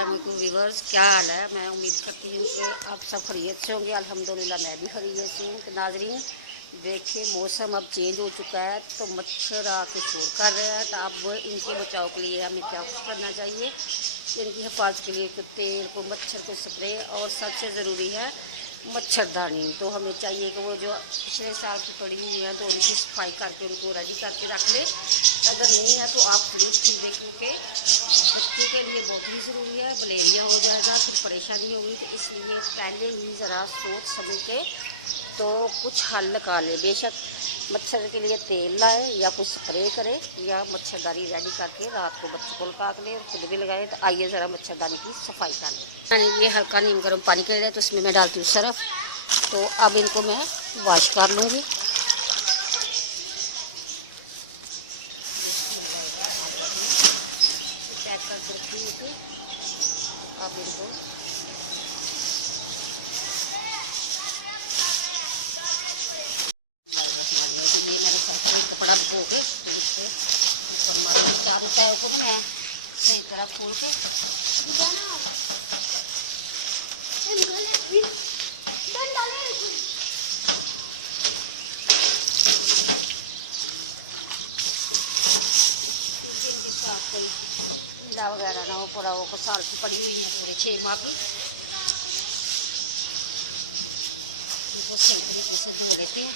अस्सलाम वालेकुम व्यूअर्स, क्या हाल है। मैं उम्मीद करती हूँ कि आप सब खैरियत से होंगे। अल्हम्दुलिल्लाह मैं भी खैरियत से हूँ। नाज़रीन देखिए, मौसम अब चेंज हो चुका है तो मच्छर आके शोर कर रहे हैं। तो अब इनके बचाव के लिए हमें क्या कुछ करना चाहिए, इनकी हिफाजत के लिए को तेल को मच्छर को स्प्रे, और सबसे ज़रूरी है मच्छरदानी। तो हमें चाहिए कि वो जो पिछले साल की पड़ी हुई है तो उनकी सफाई करके उनको रेडी करके रख ले। अगर नहीं है तो आप जरूर खरीदें, क्योंकि बच्चों के लिए बहुत ही ज़रूरी है। मलेरिया हो जाएगा फिर परेशानी होगी, तो इसलिए पहले ही ज़रा सोच समझ के तो कुछ हल निकाले। बेशक मच्छर के लिए तेल लाए या कुछ स्प्रे करे या मच्छरदानी रेडी करके रात को बच्चों को लगा के ले और खुद भी लगाए। तो आइए ज़रा मच्छरदानी की सफाई कर लें। ये हल्का नीम गर्म पानी कर लिया तो उसमें मैं डालती हूँ सरफ। तो अब इनको मैं वॉश कर लूँगी। पैक करके रखी हुई। अब इनको ये मैंने सरकारी कपड़ा धो के तो इससे ऊपर मारूंगी। चारों पैर को मैं सही तरह खोल के कीड़ा वगैरह ना हो पड़ा हो। साल की पड़ी हुई है मेरे 6 माह की। इनको सही तरीके से धो लेते हैं।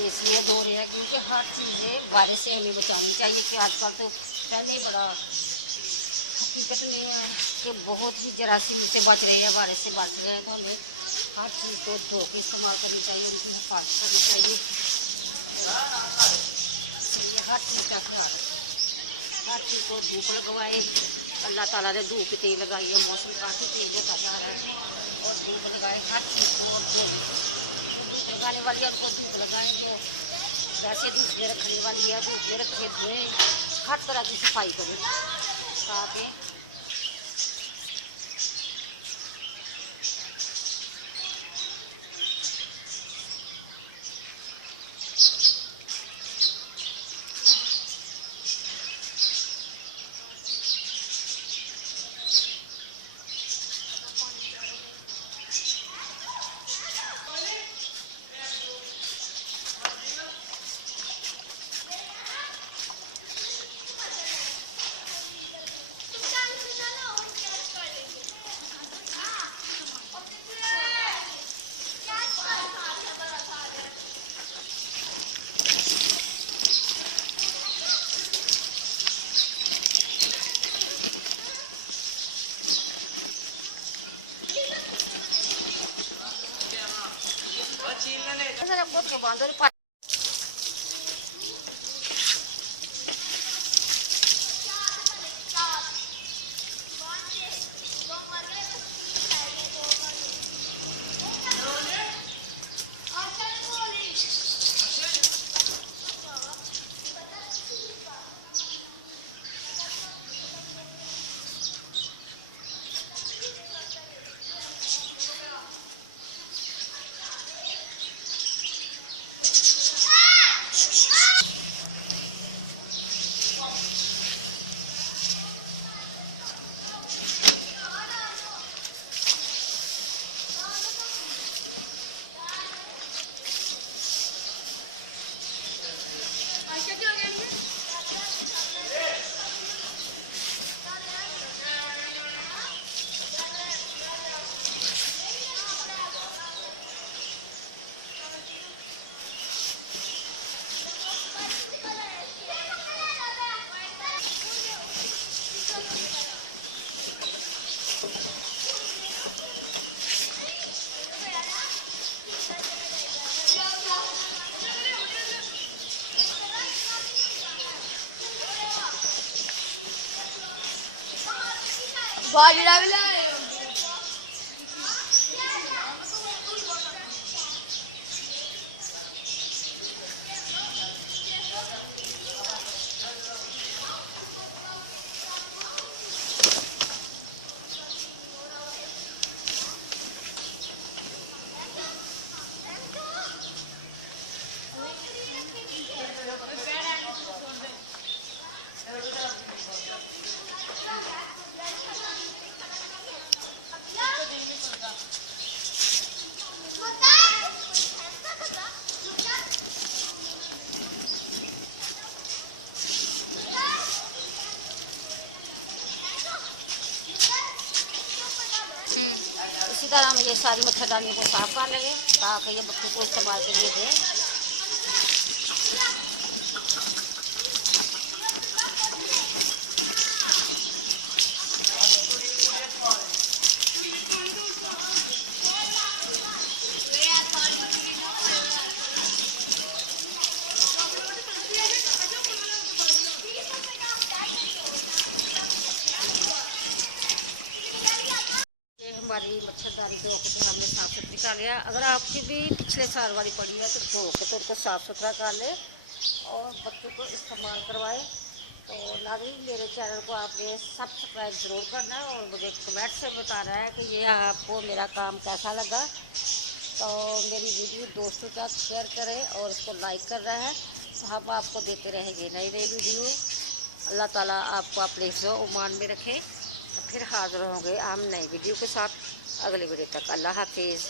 इसलिए धो रहे हैं क्योंकि हर चीज़ें वायरस से हमें बचानी चाहिए। कि आजकल तो पहले ही बड़ा हकीकत नहीं है कि बहुत ही जरासीम से बच रहे हैं, वायरस से बच रहे हैं। तो हमें हर चीज़ को धो के इस्तेमाल करनी चाहिए, उनकी हिफाजत करनी चाहिए। इसलिए हर चीज़ का ख्याल रखें, हर चीज़ को धूप लगवाए। अल्लाह ताला ने धूप तेज लगाई है, मौसम काफ़ी तेज होता जा रहा है और धूप लगाए हर चीज़ को। और धूप लगाने वाली है उसको धूप लगाएँ, जो वैसे धूप में रखने वाली है धूप में रखे, धोएँ, हर तरह की सफाई करें ताकि के बांधो। तरह हम ये सारी मच्छरदानी को साफ कर लेंगे ताकि ये बच्चों को इस्तेमाल के लिए दें। हमारी मच्छरदानी धो के हमने साफ सुथरी कर लिया। अगर आपकी भी पिछले साल वाली पड़ी है तो धो के तो उनको साफ़ सुथरा कर ले और बच्चों को इस्तेमाल करवाए। तो नाज़रीन, मेरे चैनल को आपने सब्सक्राइब ज़रूर करना है और मुझे कमेंट से बताना है कि ये आपको मेरा काम कैसा लगा। तो मेरी वीडियो दोस्तों के साथ शेयर करें और इसको लाइक कर रहा है। तो हम आपको देते रहेंगे नई नई वीडियो। अल्लाह ताला आपको अपने हिफ्ज़ ईमान में रखे। फिर हाज़िर होंगे हम नई वीडियो के साथ अगली वीडियो तक। अल्लाह हाफिज़।